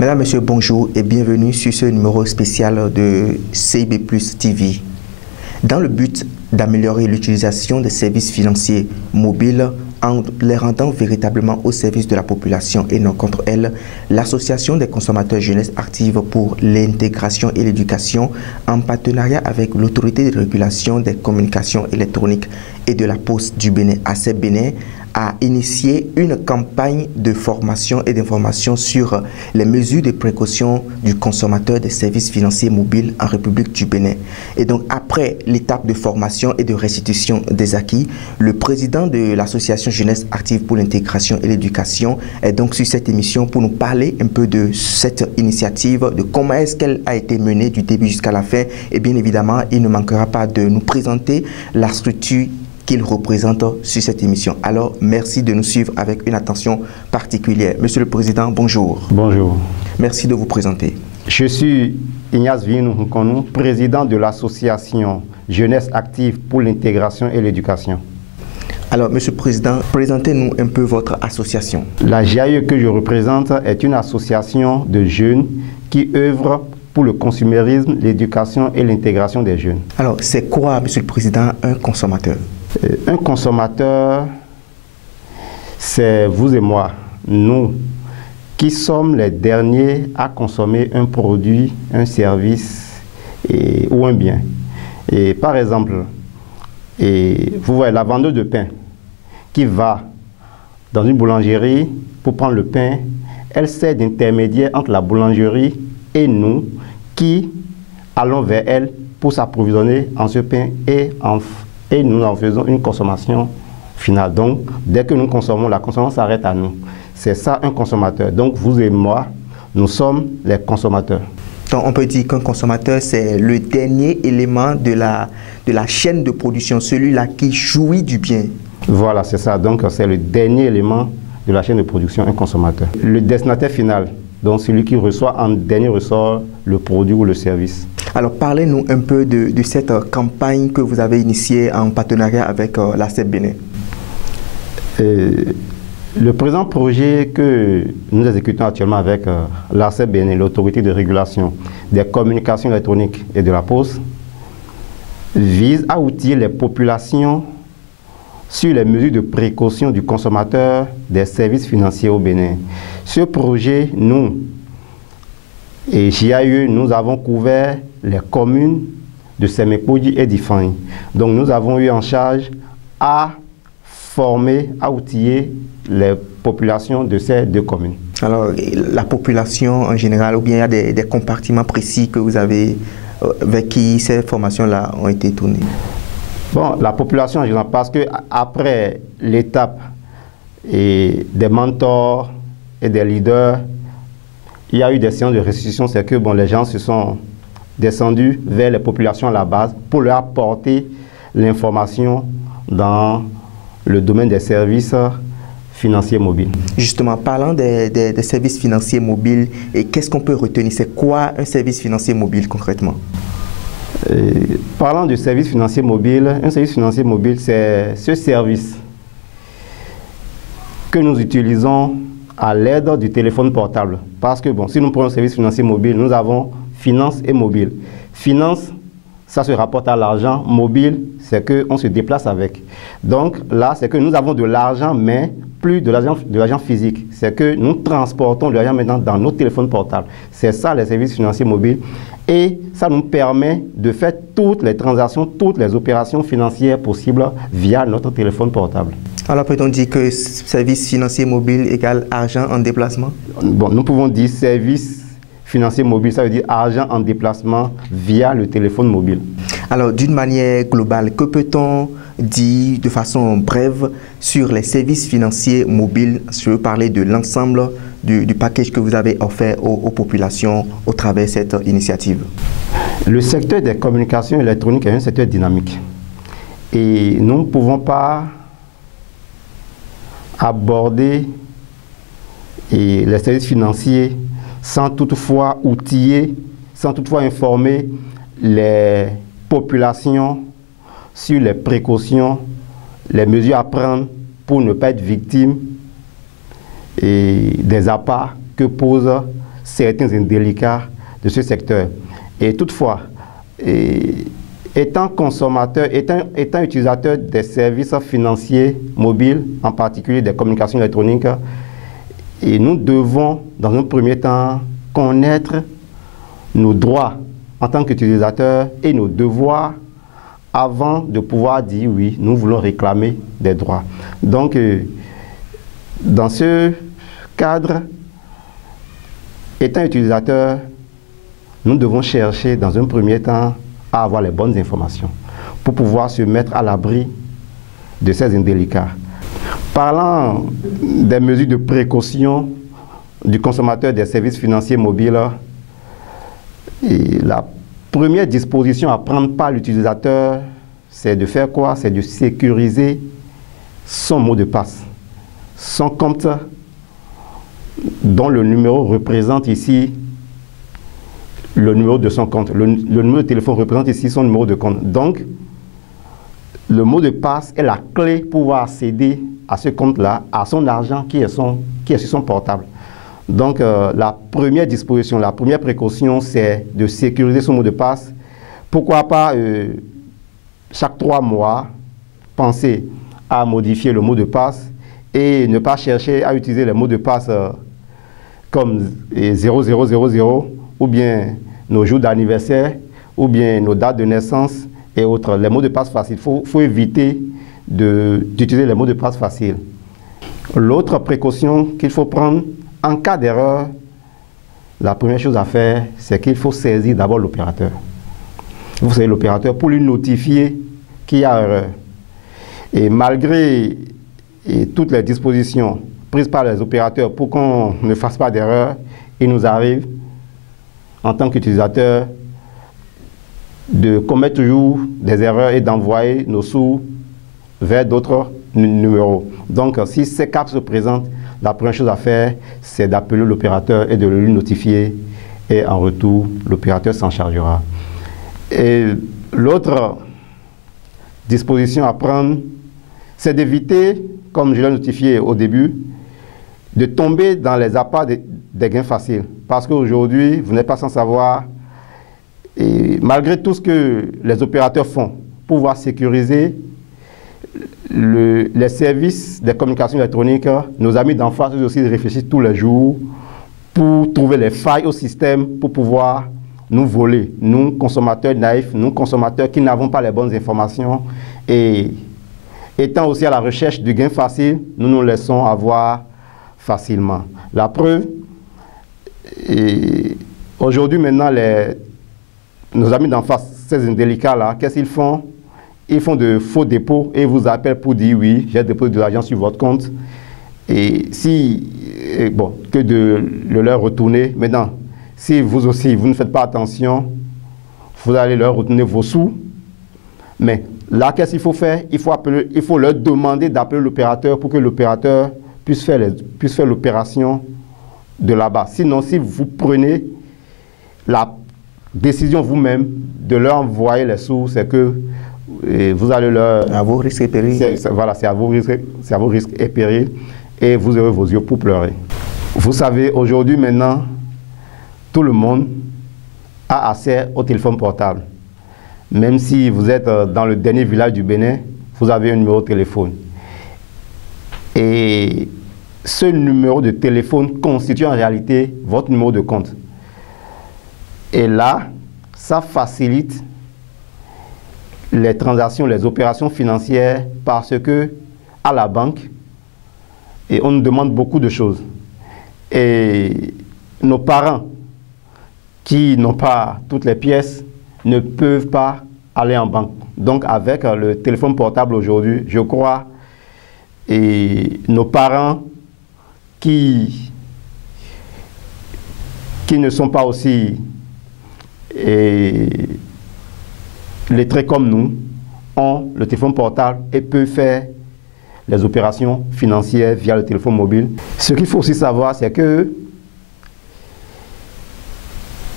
Mesdames, Messieurs, bonjour et bienvenue sur ce numéro spécial de CIB Plus TV. Dans le but d'améliorer l'utilisation des services financiers mobiles en les rendant véritablement au service de la population et non contre elle, l'Association des consommateurs jeunesse active pour l'intégration et l'éducation, en partenariat avec l'Autorité de régulation des communications électroniques et de la Poste du Bénin, ACEP Bénin, a initié une campagne de formation et d'information sur les mesures de précaution du consommateur des services financiers mobiles en République du Bénin. Et donc, après l'étape de formation et de restitution des acquis, le président de l'Association Jeunesse Active pour l'intégration et l'éducation est donc sur cette émission pour nous parler un peu de cette initiative, de comment est-ce qu'elle a été menée du début jusqu'à la fin. Et bien évidemment, il ne manquera pas de nous présenter la structure qu'il représente sur cette émission. Alors, merci de nous suivre avec une attention particulière. Monsieur le Président, bonjour. Bonjour. Merci de vous présenter. Je suis Ignace Vinou-Nkonou, président de l'association Jeunesse Active pour l'intégration et l'éducation. Alors, Monsieur le Président, présentez-nous un peu votre association. La GAE que je représente est une association de jeunes qui œuvre pour le consumérisme, l'éducation et l'intégration des jeunes. Alors, c'est quoi, Monsieur le Président, un consommateur? Un consommateur, c'est vous et moi, nous, qui sommes les derniers à consommer un produit, un service ou un bien. Et par exemple, vous voyez la vendeuse de pain qui va dans une boulangerie pour prendre le pain, elle sert d'intermédiaire entre la boulangerie et nous qui allons vers elle pour s'approvisionner en ce pain et nous en faisons une consommation finale. Donc, dès que nous consommons, la consommation s'arrête à nous. C'est ça un consommateur. Donc, vous et moi, nous sommes les consommateurs. Donc, on peut dire qu'un consommateur, c'est le dernier élément de la chaîne de production, celui-là qui jouit du bien. Voilà, c'est ça. Donc, c'est le dernier élément de la chaîne de production, un consommateur. Le destinataire final, donc celui qui reçoit en dernier ressort le produit ou le service. Alors, parlez-nous un peu de cette campagne que vous avez initiée en partenariat avec l'ACEP Bénin. Le présent projet que nous exécutons actuellement avec l'ACEP Bénin, l'Autorité de régulation des communications électroniques et de la Poste, vise à outiller les populations sur les mesures de précaution du consommateur des services financiers au Bénin. Ce projet, nous, et JAE, nous avons couvert les communes de Sémépoudi et d'Ifani. Donc nous avons eu en charge à former, à outiller les populations de ces deux communes. Alors, la population en général, ou bien il y a des compartiments précis que vous avez, avec qui ces formations-là ont été tournées? Bon, la population en général, parce qu'après l'étape des mentors et des leaders, il y a eu des séances de restitution, c'est que bon, les gens se sont descendus vers les populations à la base pour leur apporter l'information dans le domaine des services financiers mobiles. Justement, parlant des services financiers mobiles, qu'est-ce qu'on peut retenir? C'est quoi un service financier mobile concrètement? Parlant de service financier mobile, un service financier mobile, c'est ce service que nous utilisons à l'aide du téléphone portable. Parce que, bon, si nous prenons un service financier mobile, nous avons finance et mobile. Finance, ça se rapporte à l'argent. Mobile, c'est qu'on se déplace avec. Donc là, c'est que nous avons de l'argent, mais plus de l'argent physique. C'est que nous transportons de l'argent maintenant dans nos téléphones portables. C'est ça, les services financiers mobiles. Et ça nous permet de faire toutes les transactions, toutes les opérations financières possibles via notre téléphone portable. Alors peut-on dire que service financier mobile égale argent en déplacement? Bon, nous pouvons dire service financier mobile, ça veut dire argent en déplacement via le téléphone mobile. Alors d'une manière globale, que peut-on dire de façon brève sur les services financiers mobiles? Je veux parler de l'ensemble du package que vous avez offert aux populations au travers de cette initiative. Le secteur des communications électroniques est un secteur dynamique. Et nous ne pouvons pas aborder les services financiers sans toutefois outiller sans toutefois informer les populations sur les précautions, les mesures à prendre pour ne pas être victime des appâts que posent certains indélicats de ce secteur. Et toutefois, étant consommateur, étant utilisateur des services financiers mobiles, en particulier des communications électroniques, et nous devons, dans un premier temps, connaître nos droits en tant qu'utilisateurs et nos devoirs avant de pouvoir dire oui, nous voulons réclamer des droits. Donc, dans ce cadre, étant utilisateur, nous devons chercher dans un premier temps à avoir les bonnes informations pour pouvoir se mettre à l'abri de ces indélicats. Parlant des mesures de précaution du consommateur des services financiers mobiles, la première disposition à prendre par l'utilisateur, c'est de faire quoi? C'est de sécuriser son mot de passe, son compte dont le numéro représente ici le numéro de son compte. Le numéro de téléphone représente ici son numéro de compte. Donc, le mot de passe est la clé pour pouvoir accéder à ce compte-là, à son argent qui est sur son portable. Donc, la première disposition, la première précaution, c'est de sécuriser son mot de passe. Pourquoi pas, chaque 3 mois, penser à modifier le mot de passe et ne pas chercher à utiliser les mots de passe comme 0000 ou bien nos jours d'anniversaire ou bien nos dates de naissance et autres. Les mots de passe faciles, il faut éviter d'utiliser les mots de passe faciles. L'autre précaution qu'il faut prendre, en cas d'erreur, la première chose à faire, c'est qu'il faut saisir d'abord l'opérateur. Vous savez, l'opérateur pour lui notifier qu'il y a erreur. Et malgré toutes les dispositions prises par les opérateurs pour qu'on ne fasse pas d'erreur, il nous arrive, en tant qu'utilisateur, de commettre toujours des erreurs et d'envoyer nos sous vers d'autres numéros. Donc, si ces cas se présentent, la première chose à faire, c'est d'appeler l'opérateur et de le lui notifier. Et en retour, l'opérateur s'en chargera. Et l'autre disposition à prendre, c'est d'éviter, comme je l'ai notifié au début, de tomber dans les appâts des gains faciles. Parce qu'aujourd'hui, vous n'êtes pas sans savoir, et malgré tout ce que les opérateurs font pour pouvoir sécuriser les services des communications électroniques, nos amis d'en face eux aussi réfléchissent tous les jours pour trouver les failles au système pour pouvoir nous voler. Nous, consommateurs naïfs, nous, consommateurs qui n'avons pas les bonnes informations et étant aussi à la recherche du gain facile, nous nous laissons avoir facilement. La preuve, aujourd'hui maintenant, nos amis d'en face, ces indélicats-là, qu'est-ce qu'ils font? Ils font de faux dépôts et vous appellent pour dire oui, j'ai déposé de l'argent sur votre compte. Et que de leur retourner. Maintenant, si vous aussi, vous ne faites pas attention, vous allez leur retourner vos sous. Mais là, qu'est-ce qu'il faut faire? Il faut leur demander d'appeler l'opérateur pour que l'opérateur puisse faire l'opération de là-bas. Sinon, si vous prenez la décision vous-même de leur envoyer les sous, c'est que vous allez leur... À vos risques et périls. Voilà, c'est à vos risques et périls. Et vous aurez vos yeux pour pleurer. Vous savez, aujourd'hui, maintenant, tout le monde a accès au téléphone portable. Même si vous êtes dans le dernier village du Bénin, vous avez un numéro de téléphone. Et ce numéro de téléphone constitue en réalité votre numéro de compte. Et là, ça facilite les transactions, les opérations financières parce que à la banque, et on nous demande beaucoup de choses. Et nos parents qui n'ont pas toutes les pièces ne peuvent pas aller en banque. Donc avec le téléphone portable aujourd'hui, je crois, et nos parents qui ne sont pas aussi lettrés comme nous, ont le téléphone portable et peuvent faire les opérations financières via le téléphone mobile. Ce qu'il faut aussi savoir, c'est que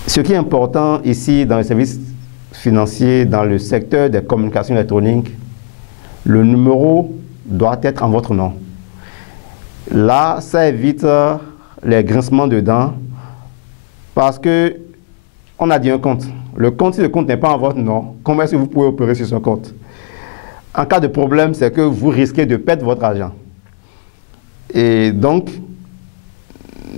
Ce qui est important ici dans les services financiers, dans le secteur des communications électroniques, le numéro doit être en votre nom. Là, ça évite les grincements de dents parce que on a dit un compte. Le compte, si le compte n'est pas en votre nom, comment est-ce que vous pouvez opérer sur ce compte? En cas de problème, c'est que vous risquez de perdre votre argent. Et donc,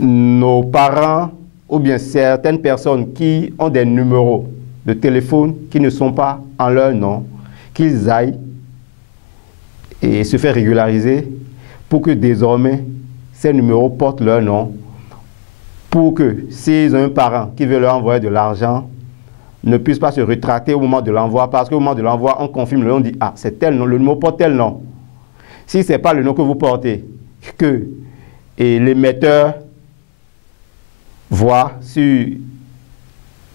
nos parents ou bien certaines personnes qui ont des numéros de téléphone qui ne sont pas en leur nom, qu'ils aillent et se faire régulariser pour que désormais ces numéros portent leur nom, pour que s'ils ont un parent qui veut leur envoyer de l'argent, ne puisse pas se rétracter au moment de l'envoi, parce qu'au moment de l'envoi, on confirme le nom, on dit « Ah, c'est tel nom, le numéro porte tel nom ». Si ce n'est pas le nom que vous portez, que l'émetteur voit sur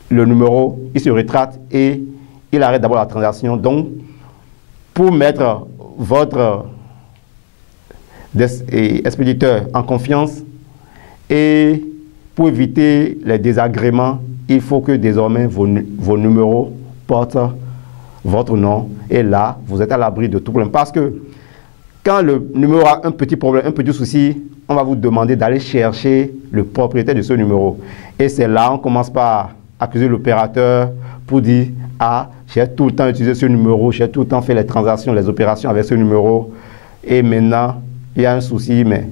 le numéro, il se rétracte et il arrête d'abord la transaction. Donc, pour mettre votre expéditeur en confiance et pour éviter les désagréments, il faut que désormais vos numéros portent votre nom. Et là, vous êtes à l'abri de tout problème. Parce que quand le numéro a un petit problème, un petit souci, on va vous demander d'aller chercher le propriétaire de ce numéro. Et c'est là on commence par accuser l'opérateur pour dire « Ah, j'ai tout le temps utilisé ce numéro, j'ai tout le temps fait les transactions, les opérations avec ce numéro. Et maintenant, il y a un souci, mais… »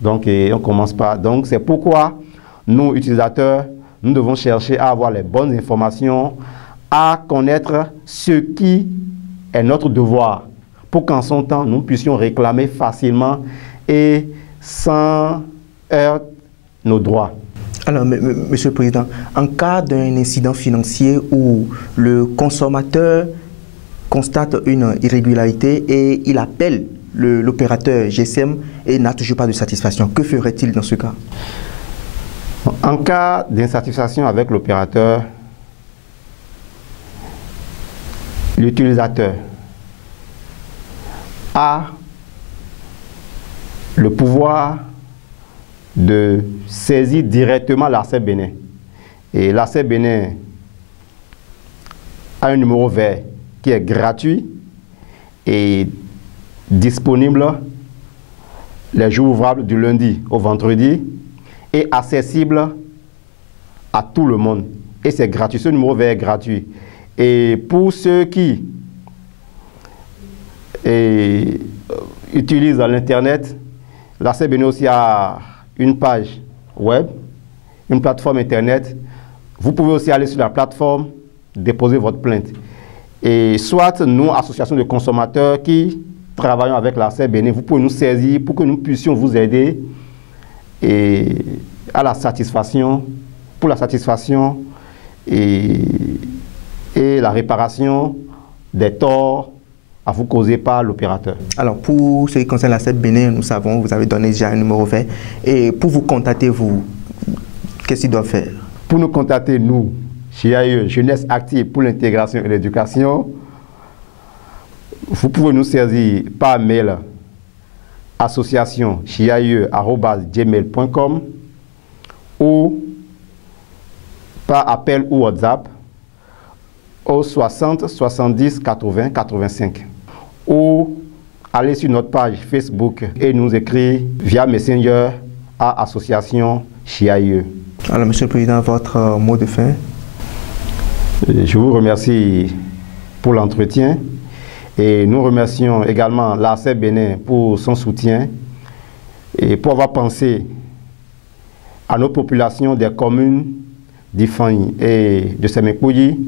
Donc, on commence par… Donc, c'est pourquoi nous, utilisateurs, nous devons chercher à avoir les bonnes informations, à connaître ce qui est notre devoir, pour qu'en son temps, nous puissions réclamer facilement et sans heurter nos droits. Alors, Monsieur le Président, en cas d'un incident financier où le consommateur constate une irrégularité et il appelle l'opérateur GSM et n'a toujours pas de satisfaction, que ferait-il dans ce cas? En cas d'insatisfaction avec l'opérateur, l'utilisateur a le pouvoir de saisir directement l'ARCEP Bénin. Et l'ARCEP Bénin a un numéro vert qui est gratuit et disponible les jours ouvrables du lundi au vendredi et accessible à tout le monde. Et c'est gratuit, ce numéro vert est gratuit. Et pour ceux qui utilisent l'Internet, l'ARCEP Bénin aussi a une page web, une plateforme Internet. Vous pouvez aussi aller sur la plateforme, déposer votre plainte. Et soit nous, associations de consommateurs qui travaillons avec l'ARCEP Bénin, vous pouvez nous saisir pour que nous puissions vous aider et à la satisfaction, pour la satisfaction et la réparation des torts à vous causer par l'opérateur. Alors, pour ce qui concerne l'ARCEP Bénin, nous savons, vous avez donné déjà un numéro vert. Et pour vous contacter, qu'est-ce qu'il doit faire? Pour nous contacter, nous, chez AIE, Jeunesse Active pour l'intégration et l'éducation, vous pouvez nous saisir par mail association@gmail.com ou par appel ou WhatsApp au 60 70 80 85 ou aller sur notre page Facebook et nous écrire via Messenger à association AIE. Alors, Monsieur le Président, votre mot de fin? Je vous remercie pour l'entretien et nous remercions également l'ARCEP Bénin pour son soutien et pour avoir pensé à nos populations des communes d'Ifani et de Sémékouyi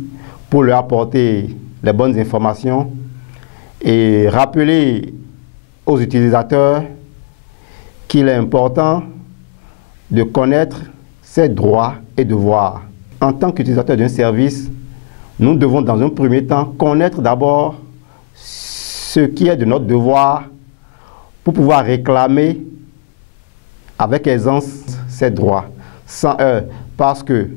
pour leur apporter les bonnes informations et rappeler aux utilisateurs qu'il est important de connaître ses droits et devoirs. En tant qu'utilisateur d'un service, nous devons dans un premier temps connaître d'abord ce qui est de notre devoir pour pouvoir réclamer avec aisance ces droits, sans parce que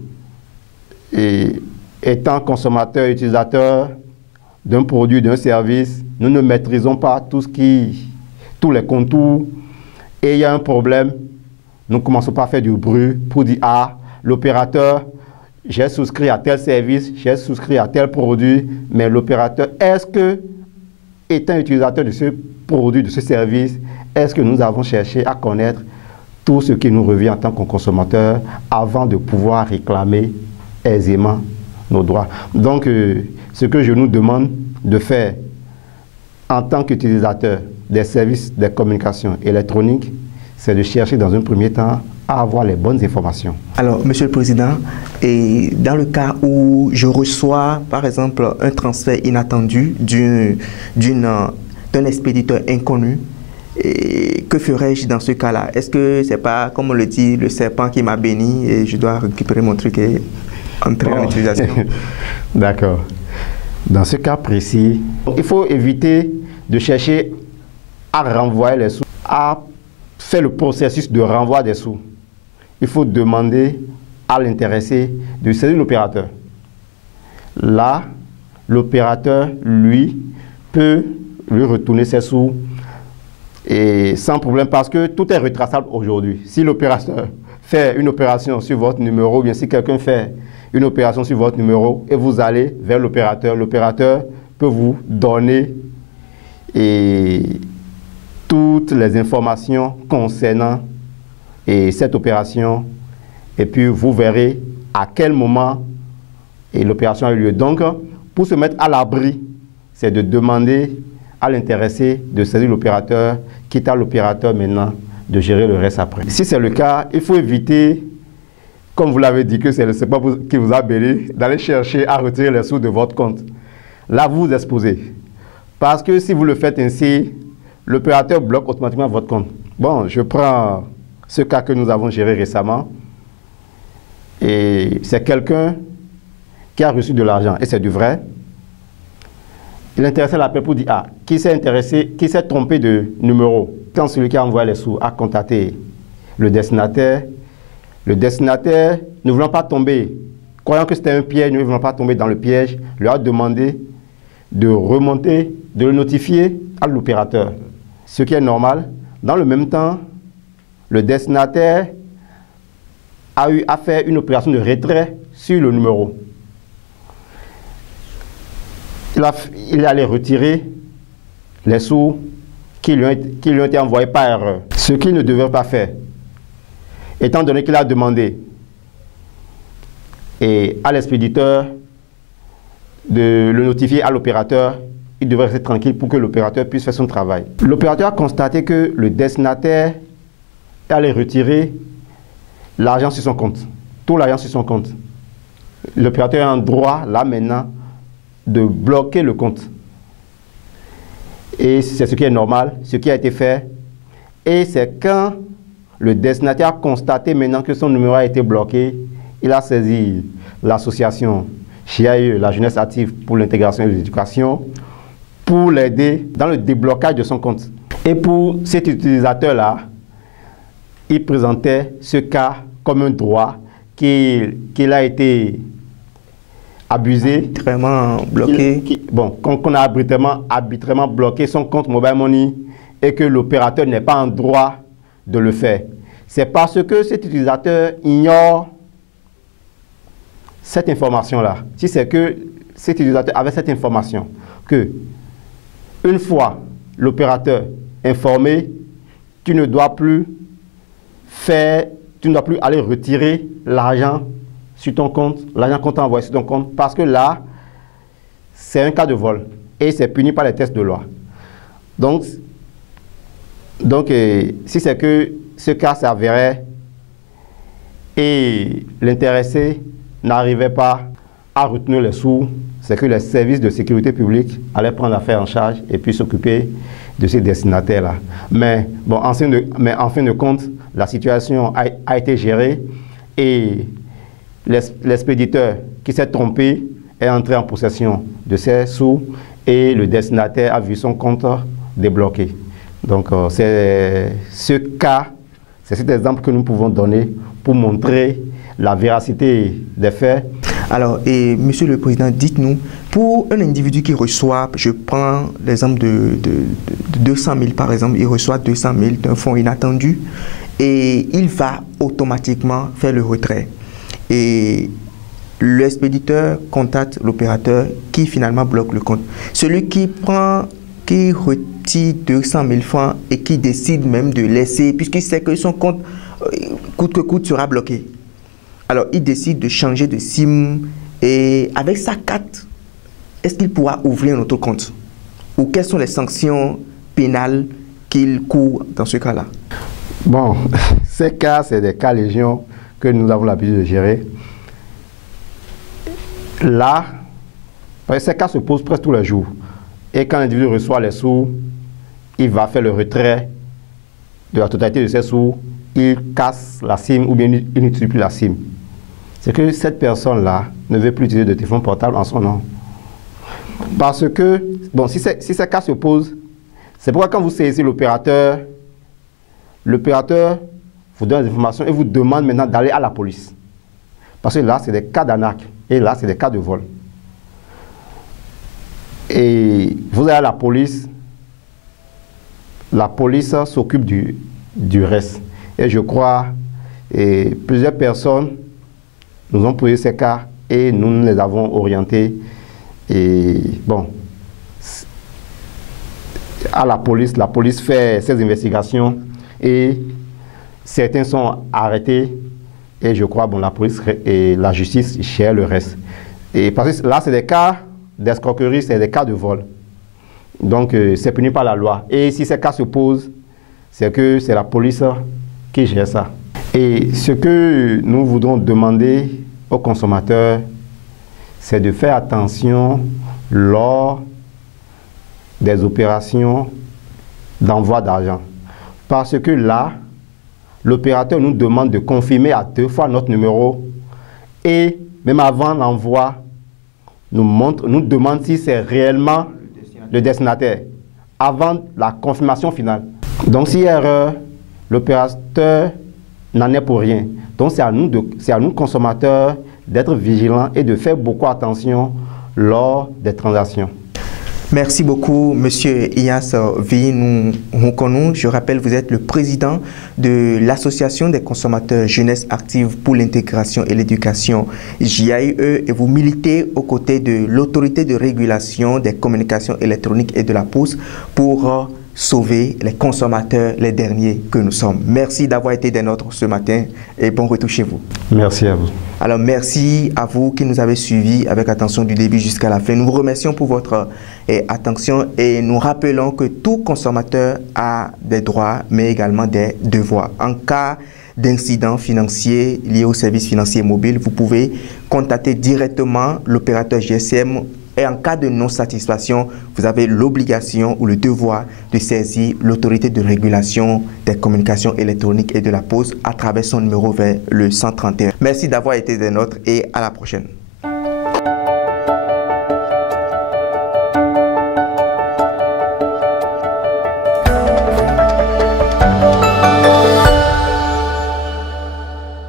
étant consommateur, utilisateur d'un produit, d'un service, nous ne maîtrisons pas tous les contours et il y a un problème, nous ne commençons pas à faire du bruit pour dire « Ah, l'opérateur, j'ai souscrit à tel service, j'ai souscrit à tel produit, mais l'opérateur, est-ce que, étant utilisateur de ce produit, de ce service, est-ce que nous avons cherché à connaître tout ce qui nous revient en tant que consommateur avant de pouvoir réclamer aisément nos droits? Donc, ce que je nous demande de faire en tant qu'utilisateur des services de communication électronique, c'est de chercher dans un premier temps à avoir les bonnes informations. Alors, Monsieur le Président, et dans le cas où je reçois, par exemple, un transfert inattendu d'un expéditeur inconnu, et que ferais-je dans ce cas-là? Est-ce que c'est pas, comme on le dit, le serpent qui m'a béni et je dois récupérer mon truc et entrer en utilisation? D'accord. Dans ce cas précis, il faut éviter de chercher à renvoyer les sous, à faire le processus de renvoi des sous. Il faut demander à l'intéressé de saisir l'opérateur. Là, l'opérateur, lui, peut lui retourner ses sous et sans problème parce que tout est retraçable aujourd'hui. Si l'opérateur fait une opération sur votre numéro, ou bien si quelqu'un fait une opération sur votre numéro et vous allez vers l'opérateur peut vous donner toutes les informations concernant cette opération et puis vous verrez à quel moment l'opération a eu lieu. Donc, pour se mettre à l'abri, c'est de demander à l'intéressé de saisir l'opérateur, quitte à l'opérateur maintenant de gérer le reste après. Si c'est le cas, il faut éviter, comme vous l'avez dit, que c'est le serpent qui vous a béni, d'aller chercher à retirer les sous de votre compte. Là, vous vous exposez. Parce que si vous le faites ainsi, l'opérateur bloque automatiquement votre compte. Bon, je prends ce cas que nous avons géré récemment. Et c'est quelqu'un qui a reçu de l'argent, et c'est du vrai. L'intéressé l'appelle pour dire, ah, qui s'est intéressé, qui s'est trompé de numéro. Quand celui qui a envoyé les sous a contacté le destinataire ne voulant pas tomber, croyant que c'était un piège, ne voulant pas tomber dans le piège, lui a demandé de remonter, de le notifier à l'opérateur. Ce qui est normal. Dans le même temps, le destinataire a fait une opération de retrait sur le numéro. Il allait retirer les sous qui lui ont été envoyés par erreur. Ce qu'il ne devait pas faire, étant donné qu'il a demandé à l'expéditeur de le notifier à l'opérateur, il devrait rester tranquille pour que l'opérateur puisse faire son travail. L'opérateur a constaté que le destinataire allait retirer l'argent sur son compte, tout l'argent sur son compte. L'opérateur a un droit, là maintenant, de bloquer le compte. Et c'est ce qui est normal, ce qui a été fait. Et c'est quand le destinataire a constaté maintenant que son numéro a été bloqué, il a saisi l'association CHIAE, la jeunesse active pour l'intégration et l'éducation, pour l'aider dans le déblocage de son compte. Et pour cet utilisateur-là, il présentait ce cas comme un droit qu'il a été abusé, arbitrairement bloqué. Qu'on a arbitrairement bloqué son compte Mobile Money et que l'opérateur n'est pas en droit de le faire. C'est parce que cet utilisateur ignore cette information-là. Si c'est que cet utilisateur avait cette information, que une fois l'opérateur informé, tu ne dois plus aller retirer l'argent sur ton compte, l'argent qu'on t'a envoyé sur ton compte, parce que là, c'est un cas de vol et c'est puni par les tests de loi. Donc si c'est que ce cas s'avérait et l'intéressé n'arrivait pas à retenir les sous, c'est que les services de sécurité publique allaient prendre l'affaire en charge et puis s'occuper de ces destinataires-là. Mais bon, en fin de compte, la situation a été gérée et l'expéditeur qui s'est trompé est entré en possession de ses sous et le destinataire a vu son compte débloqué. Donc c'est ce cas, c'est cet exemple que nous pouvons donner pour montrer la véracité des faits. Alors, Monsieur le Président, dites-nous, pour un individu qui reçoit, je prends l'exemple de 200 000 par exemple, il reçoit 200 000 d'un fonds inattendu et il va automatiquement faire le retrait. Et l'expéditeur contacte l'opérateur qui finalement bloque le compte. Celui qui retire 200 000 francs et qui décide même de laisser, puisqu'il sait que son compte, coûte que coûte, sera bloqué. Alors, il décide de changer de SIM et avec sa carte, est-ce qu'il pourra ouvrir un autre compte? Ou quelles sont les sanctions pénales qu'il court dans ce cas-là? Bon, ces cas, c'est des cas légion que nous avons l'habitude de gérer. Là, ces cas se posent presque tous les jours. Et quand l'individu reçoit les sous, il va faire le retrait de la totalité de ses sous, il casse la SIM ou bien il n'utilise plus la SIM. C'est que cette personne-là ne veut plus utiliser de téléphone portable en son nom. Parce que, bon, si ces cas se posent, c'est pourquoi quand vous saisissez l'opérateur vous donne des informations et vous demande maintenant d'aller à la police. Parce que là, c'est des cas d'arnaque et là, c'est des cas de vol. Et vous allez à la police s'occupe du reste. Et je crois, plusieurs personnes nous ont posé ces cas et nous les avons orientés. Et bon, à la police fait ses investigations et certains sont arrêtés. Et je crois, bon, la police et la justice cherchent le reste. Et parce que là, c'est des cas d'escroquerie, c'est des cas de vol. Donc, c'est puni par la loi. Et si ces cas se posent, c'est que c'est la police qui gère ça. Et ce que nous voudrons demander aux consommateurs, c'est de faire attention lors des opérations d'envoi d'argent. Parce que là, l'opérateur nous demande de confirmer à 2 fois notre numéro et même avant l'envoi, nous demande si c'est réellement le destinataire avant la confirmation finale. Donc, s'il y a erreur, l'opérateur n'en est pour rien. Donc, c'est à nous consommateurs d'être vigilants et de faire beaucoup attention lors des transactions. Merci beaucoup, Monsieur Ias Vi Nkonou. Je rappelle, vous êtes le président de l'Association des consommateurs Jeunesse Active pour l'intégration et l'éducation, JAIE, et vous militez aux côtés de l'autorité de régulation des communications électroniques et de la Poste pour sauver les consommateurs, les derniers que nous sommes. Merci d'avoir été des nôtres ce matin et bon retour chez vous. Merci à vous. Alors, merci à vous qui nous avez suivis avec attention du début jusqu'à la fin. Nous vous remercions pour votre attention et nous rappelons que tout consommateur a des droits, mais également des devoirs. En cas d'incident financier lié aux services financiers mobiles, vous pouvez contacter directement l'opérateur GSM. Et en cas de non-satisfaction, vous avez l'obligation ou le devoir de saisir l'autorité de régulation des communications électroniques et de la Poste à travers son numéro vers le 131. Merci d'avoir été des nôtres et à la prochaine.